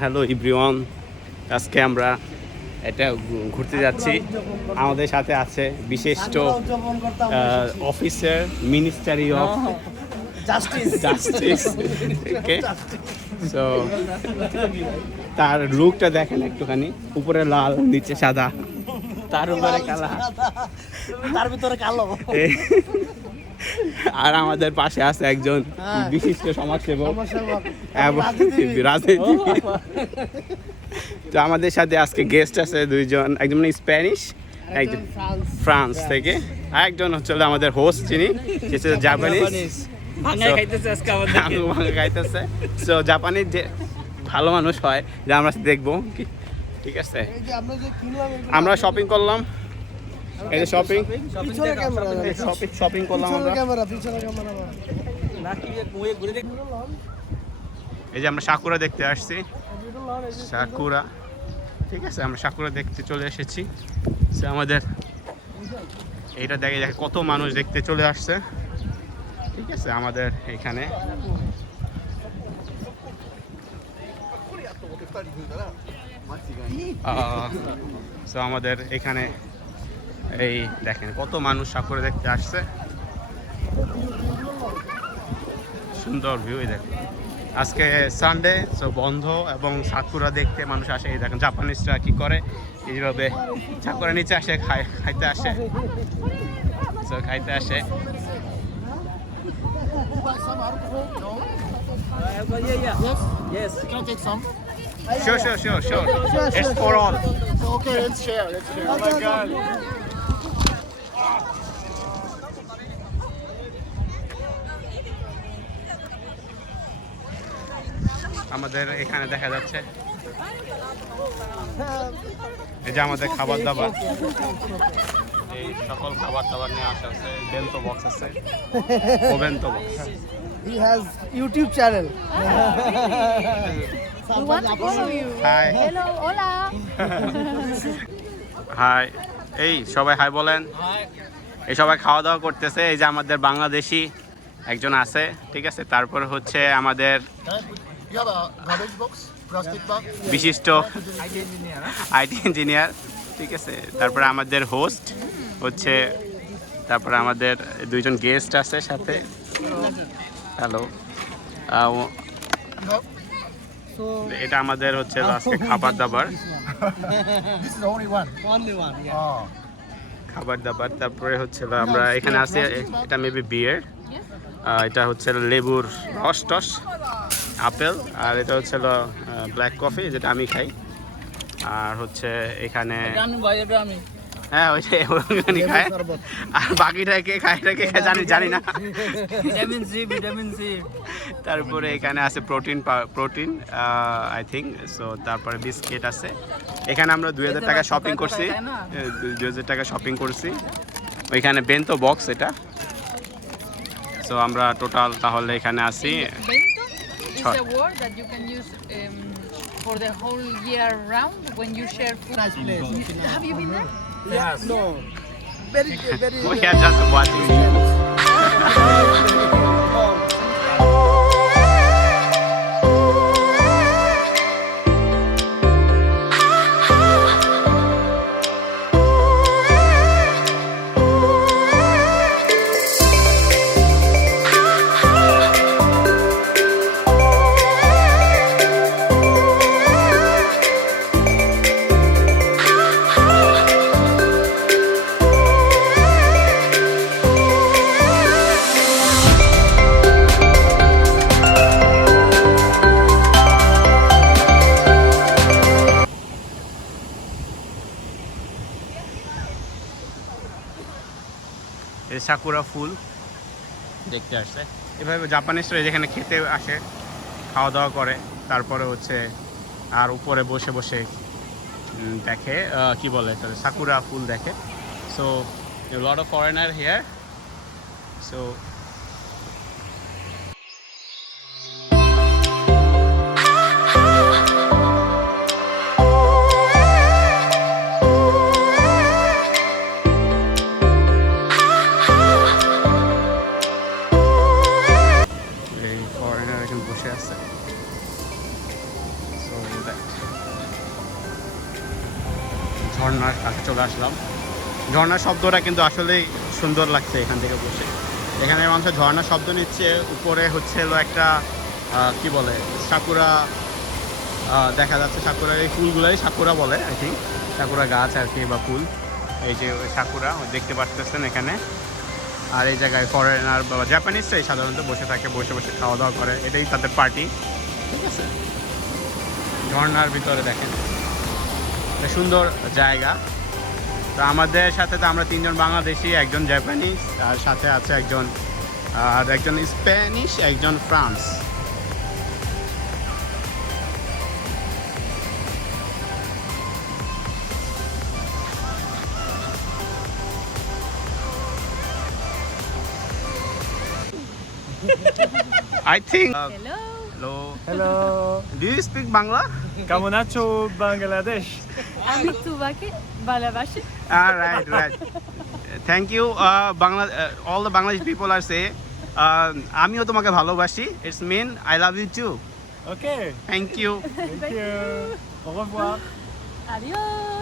Hello everyone, আজকে আমরা এটা ঘুরতে যাচ্ছি। আমাদের সাথে আছে বিশিষ্ট officer, ministry of justice. Okay, so তার লুকটা দেখেন একটুখানি, উপরে লাল নিচে সাদা, তার উপরে কালা, তার ভিতরে কালো। আর আমাদের পাশে আছে একজন বিশিষ্ট সমাজসেবক এবং রাজনীতি। তো আমাদের সাথে আজকে গেস্ট আছে দুইজন, একজন স্প্যানিশ, একজন ফ্রান্স থেকে, আর একজন হচ্ছে আমাদের হোস্ট, যিনি জাপানিজ। খাইতেছে। সো জাপানিজ যে ভালো মানুষ হয় যা আমরা দেখবো, ঠিক আছে। আমরা শপিং করলাম, এই যে শপিং করলাম আমরা। এই যে আমরা সাকুরা দেখতে আসছি, সাকুরা, ঠিক আছে। আমরা সাকুরা দেখতে চলে এসেছি। আমাদের এইটা দেখে কত মানুষ দেখতে চলে আসছে, ঠিক আছে। আমাদের এখানে আমাদের এখানে এই দেখেন কত মানুষ সাকুরা দেখতে আসছে, সুন্দর ভিউ। এই দেখেন আজকে সানডে, সো বন্ধ, এবং সাকুরা দেখতে মানুষ আসে। এই দেখেন জাপানিজরা কি করে, এইভাবে সাকুরা নিচে আসে, খাইতে আসে, সো খাইতে আসে। Sure. It's for all. Okay, let's share. Oh my God. আমাদের এখানে দেখা যাচ্ছে এই যে আমাদের খাবার দাবার, এই সকল খাবার দাবার নিয়ে আসা আছে। বেন্তো বক্স আছে, bento box. He has YouTube channel. We want to follow you. Hi. Hello, hola. Hi, এই সবাই হাই বলেন। এই সবাই খাওয়া দাওয়া করতেছে। এই যে আমাদের বাংলাদেশি একজন আছে, ঠিক আছে। তারপর হচ্ছে আমাদের বিশিষ্ট আইটি ইঞ্জিনিয়ার, ঠিক আছে। তারপরে আমাদের হোস্ট হচ্ছে, তারপরে আমাদের দুইজন গেস্ট আছে সাথে। হ্যালো, এটা আমাদের হচ্ছে আজকে খাবার দাবার, খাবার দাবার। তারপরে হচ্ছে আমরা এখানে আছি, এটা মেবি বিয়ার, এটা হচ্ছে লেবুর রস টস, আপেল, আর এটা হচ্ছে ব্ল্যাক কফি, যেটা আমি খাই। আর হচ্ছে এখানে হ্যাঁ ওই যে খায়, আর বাকিটা কে খায় এটা কে খায় জানি না। Vitamin C. তারপরে এখানে আছে প্রোটিন আই থিঙ্ক। সো তারপরে বিস্কিট আছে। এখানে আমরা 2000 টাকা শপিং করছি, 2000 টাকা শপিং করছি। ওইখানে বেন্তো বক্স এটা। সো আমরা টোটাল তাহলে এখানে আছি। It's a word that you can use for the whole year round when you share food. Nice place. Have you been there? Yeah, no. Very. We are just watching. সাকুরা ফুল দেখতে আসছে। এভাবে জাপানিজরা যেখানে খেতে আসে, খাওয়া দাওয়া করে, তারপরে হচ্ছে আর উপরে বসে বসে দেখে, কি বলে সাকুরা ফুল দেখে। So lot of foreigner here. So বসে আছে। সো ঝর্ণার কাছে চলে আসলাম। ঝর্ণার শব্দটা কিন্তু আসলেই সুন্দর লাগছে এখান থেকে বসে। এখানে মানুষের ঝর্ণার শব্দ নিচ্ছে, উপরে হচ্ছে হলো একটা কি বলে সাকুরা দেখা যাচ্ছে। সাকুরার এই ফুলগুলাই সাকুরা বলে আই থিঙ্ক, সাকুরা গাছ আর কি বা ফুল। এই যে সাকুরা দেখতে পাচ্ছেন এখানে। আর এই জায়গায় ফরেনার বা জাপানিজরাই সাধারণত বসে থাকে, বসে বসে খাওয়া দাওয়া করে, এটাই তাদের পার্টি। ঠিক আছে, ঝর্ণার ভিতরে দেখেন একটা সুন্দর জায়গা। তো আমাদের সাথে তো আমরা 3 জন বাংলাদেশি, একজন জাপানিজ, আর সাথে আছে একজন স্প্যানিশ, একজন France. I think Hello. hello. Hello, Do you speak Bangla? Kamunacho, Bangladesh. I'm Tubake Balabashi. Right. Thank you. All the Bangladeshi people are say, আমিও তোমাকে ভালোবাসি. It's mean I love you too. Okay, Thank you. thank you. Au revoir. Adios.